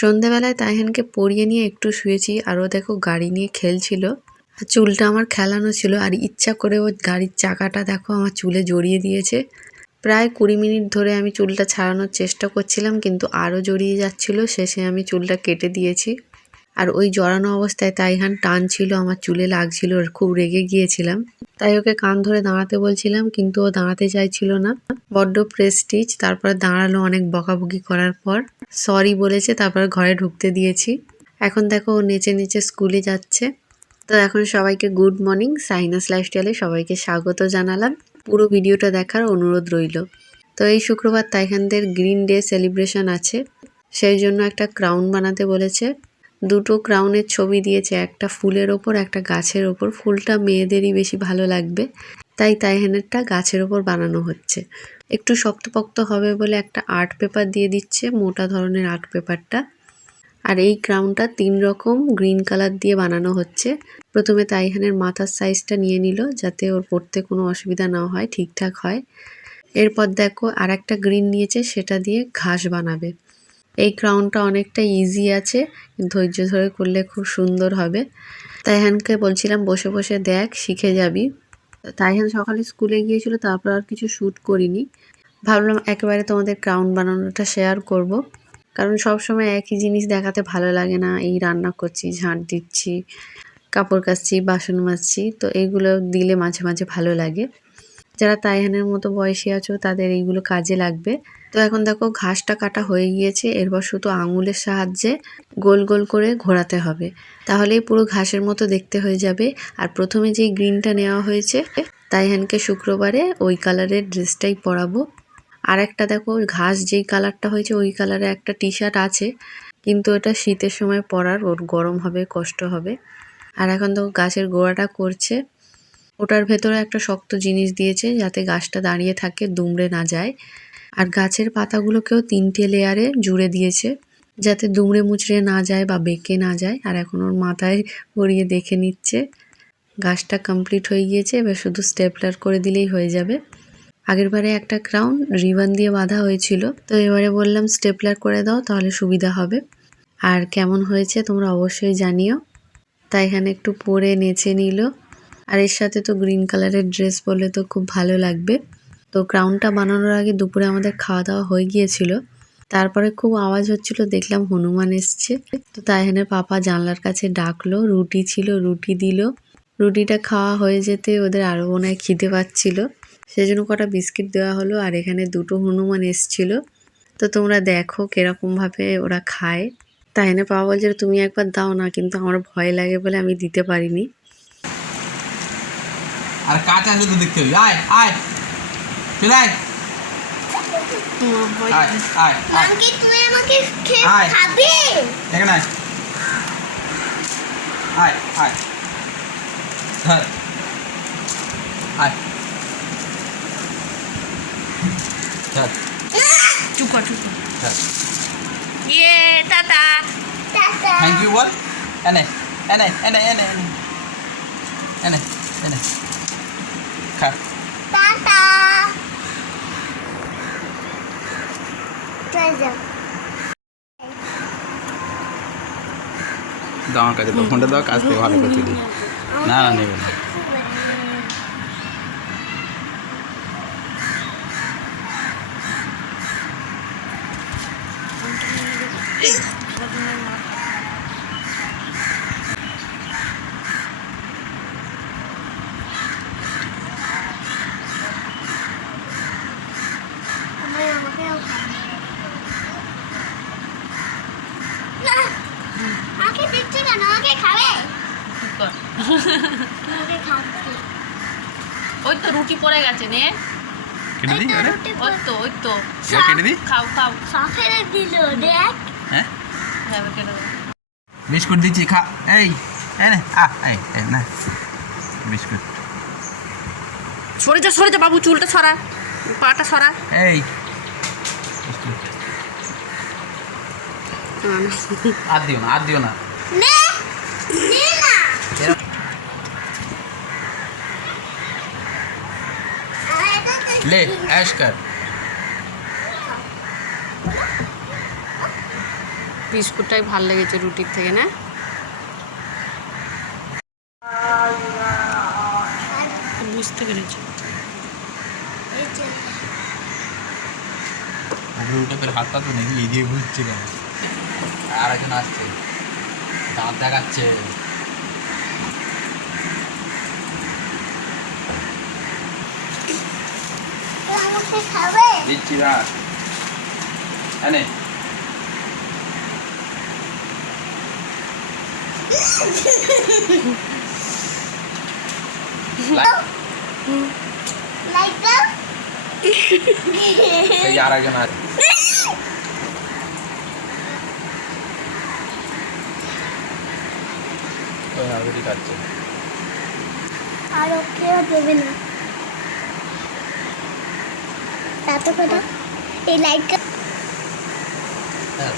সন্ধ্যাবেলায় তাইহানকে পরিয়ে নিয়ে একটু শুয়েছি, আর ও দেখো গাড়ি নিয়ে খেলছিল। চুলটা আমার খেলানো ছিল, আর ইচ্ছা করে ও গাড়ির চাকাটা দেখো আমার চুলে জড়িয়ে দিয়েছে। প্রায় 20 মিনিট ধরে আমি চুলটা ছাড়ানোর চেষ্টা করছিলাম, কিন্তু আরও জড়িয়ে যাচ্ছিল। শেষে আমি চুলটা কেটে দিয়েছি। আর ওই জড়ানো অবস্থায় তাইহান টানছিল, আমার চুলে লাগছিল, খুব রেগে গিয়েছিলাম। তাই ওকে কান ধরে দাঁড়াতে বলছিলাম, কিন্তু ও দাঁড়াতে চাইছিল না। বড্ড প্রেস্টিজ। তারপরে দাঁড়ালো, অনেক বকাবকি করার পর সরি বলেছে, তারপর ঘরে ঢুকতে দিয়েছি। এখন দেখো ও নেচে নেচে স্কুলে যাচ্ছে। তো এখন সবাইকে গুড মর্নিং, সাইনাস লাইফস্টাইলে সবাইকে স্বাগত জানালাম। পুরো ভিডিওটা দেখার অনুরোধ রইল। তো এই শুক্রবার তাইহানদের গ্রিন ডে সেলিব্রেশন আছে, সেই জন্য একটা ক্রাউন বানাতে বলেছে। দুটো ক্রাউনের ছবি দিয়েছে, একটা ফুলের ওপর, একটা গাছের ওপর। ফুলটা মেয়েদেরই বেশি ভালো লাগবে, তাই তাইহানেরটা গাছের ওপর বানানো হচ্ছে। একটু শক্তপোক্ত হবে বলে একটা আর্ট পেপার দিয়ে দিচ্ছে, মোটা ধরনের আর্ট পেপারটা। আর এই ক্রাউনটা 3 রকম গ্রিন কালার দিয়ে বানানো হচ্ছে। প্রথমে তাইহানের মাথার সাইজটা নিয়ে নিল, যাতে ওর পড়তে কোনো অসুবিধা না হয়, ঠিকঠাক হয়। এরপর দেখো আর একটা গ্রিন নিয়েছে, সেটা দিয়ে ঘাস বানাবে। এই ক্রাউনটা অনেকটা ইজি আছে, ধৈর্য ধরে করলে খুব সুন্দর হবে। তাইহানকে বলছিলাম বসে বসে দেখ, শিখে যাবি। তাইহান সকালে স্কুলে গিয়েছিল, তারপর আর কিছু শ্যুট করিনি। ভাবলাম একেবারে তোমাদের ক্রাউন বানানোটা শেয়ার করব, কারণ সবসময় একই জিনিস দেখাতে ভালো লাগে না। এই রান্না করছি, ঝাঁট দিচ্ছি, কাপড় কাচছি, বাসন মাজছি, তো এইগুলো দিলে মাঝে মাঝে ভালো লাগে। যারা তাইহানের মতো বয়সী আছো তাদের এইগুলো কাজে লাগবে। তো এখন দেখো ঘাসটা কাটা হয়ে গিয়েছে, এরপর শুধু আঙুলের সাহায্যে গোল গোল করে ঘোরাতে হবে, তাহলেই পুরো ঘাসের মতো দেখতে হয়ে যাবে। আর প্রথমে যেই গ্রিনটা নেওয়া হয়েছে, তাইহানকে শুক্রবারে ওই কালারের ড্রেসটাই পরাবো। আর একটা দেখো ঘাস যেই কালারটা হয়েছে ওই কালারে একটা টি শার্ট আছে, কিন্তু ওটা শীতের সময় পরার, ওর গরম হবে, কষ্ট হবে। আর এখন দেখো গাছের গোড়াটা করছে, ওটার ভেতরে একটা শক্ত জিনিস দিয়েছে যাতে গাছটা দাঁড়িয়ে থাকে, দুমড়ে না যায়। আর গাছের পাতাগুলোকেও 3টে লেয়ারে জুড়ে দিয়েছে, যাতে দুমড়ে মুচড়ে না যায় বা বেঁকে না যায়। আর এখন ওর মাথায় পরিয়ে দেখে নিচ্ছে। গাছটা কমপ্লিট হয়ে গিয়েছে, এবার শুধু স্টেপলার করে দিলেই হয়ে যাবে। আগেরবারে একটা ক্রাউন রিবন দিয়ে বাঁধা হয়েছিল, তো এবারে বললাম স্টেপলার করে দাও, তাহলে সুবিধা হবে। আর কেমন হয়েছে তোমরা অবশ্যই জানিও। তাই এখানে একটু পরে নেচে নিল, আর এর সাথে তো গ্রিন কালারের ড্রেস পরলে তো খুব ভালো লাগবে। তো ক্রাউনটা বানানোর আগে দুপুরে আমাদের খাওয়া দাওয়া হয়ে গিয়েছিল। তারপরে খুব আওয়াজ হচ্ছিল, দেখলাম হনুমান এসছে। তো তাইহানের পাপা জানলার কাছে ডাকলো, রুটি ছিল, রুটি দিল। রুটিটা খাওয়া হয়ে যেতে ওদের আরও মনে হয় খিদে পাচ্ছিল, সেজন্য কটা বিস্কিট দেওয়া হলো। আর এখানে দুটো হনুমান এসছিল, তো তোমরা দেখো কিরকম ভাবে ওরা খায়। তাইহানের পাপা বলছে তুমি একবার দাও না, কিন্তু আমার ভয় লাগে বলে আমি দিতে পারিনি। আর কাঁচা শুধু দেখতে হবে। আয় আয় চলে আয় আয় আয় মাম্মি তুমি আমাকে খাবে এখানে আয় আয় আয় ধর আয় ধর চুকা চুকা ধর ইয়ে টাটা টাটা থ্যাংক ইউ বল। এনে এনে এনে এনে এনে এনে এনে খা টাটা টাটা দাও আমার কাছে ফোনটা দাও, কাজ থেকে ভালো করতে দিই। না না নেবে না। আমাকে দিচ্ছ কেন? আমাকে খাবে? আমাকে খাচ্ছে। ওই তো রুটি পড়ে গেছে, নে কেটে দিই ওরে, ওই তো কেটে দিই। খাও খাও। সফেরে দিল দেখ। হ্যাঁ হ্যাঁ কেটে দাও। বিস্কুট দিচ্ছি, খা। এই এনে এই এই না বিস্কুট। সরে যা বাবু, চুলটা সরা, পাটা সরা। এই বিস্কুট আর দিও না, আর দিও না। নে নে না ले ऐश कर। বিস্কুটটাই ভাল লেগেছে রুটির থেকে না? বুঝতে পেরেছি। উল্টো করে হাতটা তো নাকি এদিকে ঘুরছে কেন? আর একজন আসছে, দাঁত দেখাচ্ছে। আমাকে খাবে দিচ্ছি রাখ। এনে লাইক দাও এই আর একজন আছে। ওই হাগুড়ি খাচ্ছে। আর কেউ দেবে না তাতে করে এই লাইক হ্যাঁ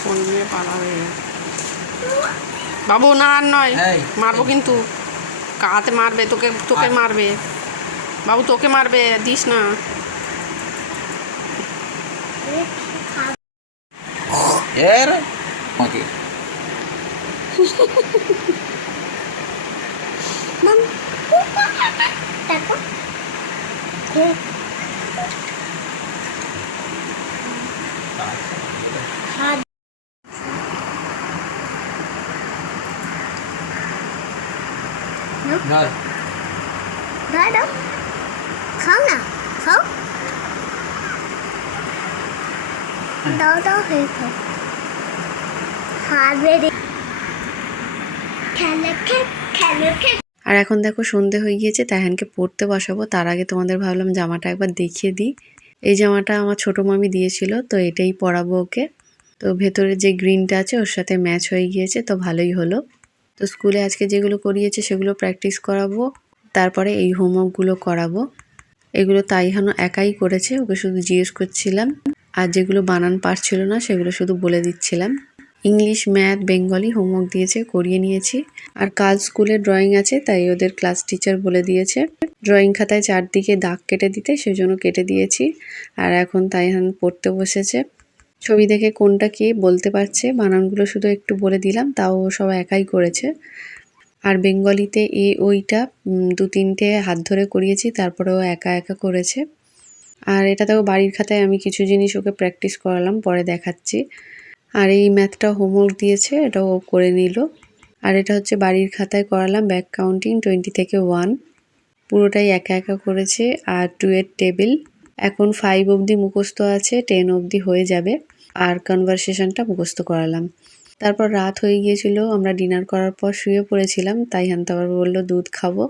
ফোন নিয়ে পালাবে বাবু। না আর নয়, এই, মারবো কিন্তু। কাতে মারবে তোকে, তোকে মারবে বাবু, তোকে মারবে, দিস না। এর ওকে দেখো হাত ধর। দাও দাও খাও না খাও দাও দাও হয়ে খাও হাত বেড়ে খেলে খেলে খেলে আর এখন দেখো সন্ধে হয়ে গিয়েছে, তাইহানকে পড়তে বসাবো। তার আগে তোমাদের ভাবলাম জামাটা একবার দেখিয়ে দিই। এই জামাটা আমার ছোট মামি দিয়েছিল, তো এটাই পরাবো ওকে। তো ভেতরে যে গ্রিনটা আছে ওর সাথে ম্যাচ হয়ে গিয়েছে, তো ভালোই হলো। তো স্কুলে আজকে যেগুলো করিয়েছে সেগুলো প্র্যাকটিস করাবো, তারপরে এই হোমওয়ার্কগুলো করাবো। এগুলো তাইহানও একাই করেছে, ওকে শুধু জিজ্ঞেস করছিলাম। আর যেগুলো বানান পারছিল না সেগুলো শুধু বলে দিচ্ছিলাম। ইংলিশ, ম্যাথ, বেঙ্গলি হোমওয়ার্ক দিয়েছে, করিয়ে নিয়েছি। আর কাল স্কুলে ড্রয়িং আছে, তাই ওদের ক্লাস টিচার বলে দিয়েছে ড্রয়িং খাতায় চারদিকে দাগ কেটে দিতে, সেজন্য কেটে দিয়েছি। আর এখন তাইহান পড়তে বসেছে। ছবি দেখে কোনটা কি বলতে পারছে, বানানগুলো শুধু একটু বলে দিলাম, তাও সব একাই করেছে। আর বেঙ্গলিতে ওইটা 2-3টে হাত ধরে করিয়েছি, তারপরেও একা একা করেছে। আর এটা দেখো বাড়ির খাতায় আমি কিছু জিনিস ওকে প্র্যাকটিস করালাম, পরে দেখাচ্ছি। আর এই ম্যাথটা হোমওয়ার্ক দিয়েছে, এটাও ও করে নিল। আর এটা হচ্ছে বাড়ির খাতায় করালাম ব্যাক কাউন্টিং 20 থেকে 1, পুরোটাই একা একা করেছে। আর 2 এর টেবিল। এখন 5 অবধি মুখস্থ আছে, 10 অবধি হয়ে যাবে। আর কনভারসেশনটা মুখস্থ করালাম। তারপর রাত হয়ে গিয়েছিল, আমরা ডিনার করার পর শুয়ে পড়েছিলাম। তাইহান তো আবার বললো দুধ খাবো।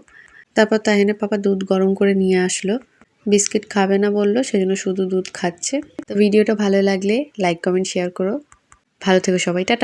তারপর তাইহানের পাপা দুধ গরম করে নিয়ে আসলো। বিস্কিট খাবে না বললো, সেজন্য শুধু দুধ খাচ্ছে। তো ভিডিওটা ভালো লাগলে লাইক, কমেন্ট, শেয়ার করো। ভালো থেকো সবাই, টাটা।